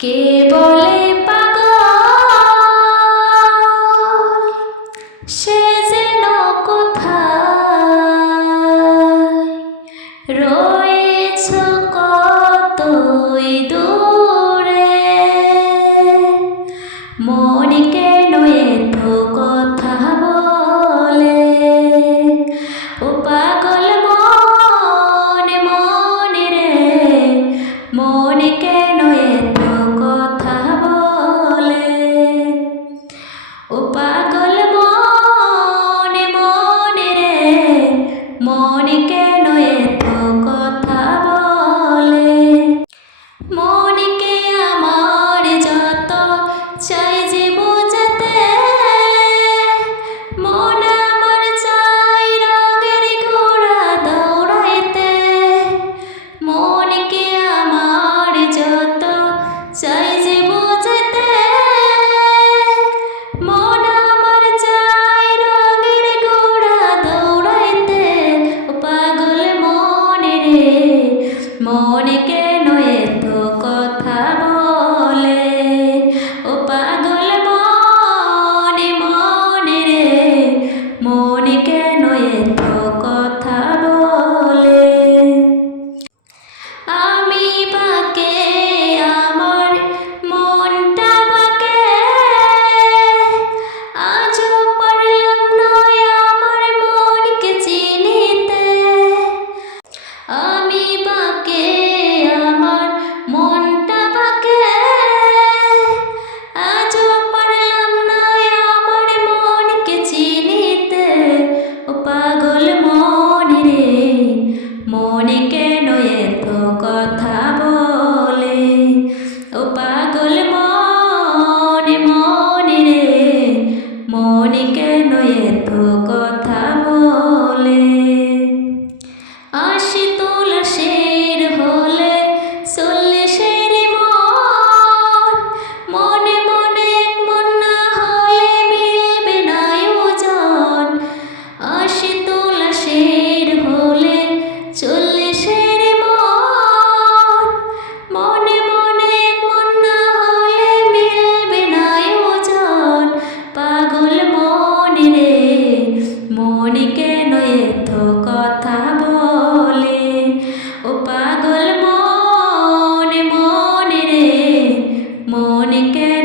কে বলে পাগল, সে যেন কোথায় রয়েছ কতই দূরে। মন কেন এত কথা বলে, ও পাগল মন মন রে, মন কেন এত কথা বলে। ও পাগল মন মন রে, মন কেন এত কথা বলে। মনকে আমার যত চাই যে বোঝাতে, মন আমার চাই রঙের ঘোড়া দৌড়াইতে। মনকে আমার যত চাই যে বোঝাতে, মন আমার চাই রঙের ঘোড়া দৌড়াইতে। ও পাগল মন রে, মন কেন এত কথা বলে। ও পাগল মন মন রে, মন কেন এত কথা বলে। আমি বাকে আমার মনটা বাকে, আজও পারলাম না আমার মনকে চিনিতে। আমি বাকে আমার মনটা বাকে, আজও পারলাম না আমার মনকে চিনিতে। ও পাগল মন রে, মন কেন এত কথা বলে। ও পাগল মন মন রে, মন কেন এত কথা বলে। আশি তুলসীর হলে চল্লিশের মন, মনে মনে এক মন না হলে মিলবে না ওজন। আশি তুলসীর হলে চল্লিশের মন, মনে মনে এক মন না হলে মিলবে না ওজন। পাগল মন রে, মন কেন এত কথা বলে। ও পাগল মন মন রে, মন কেন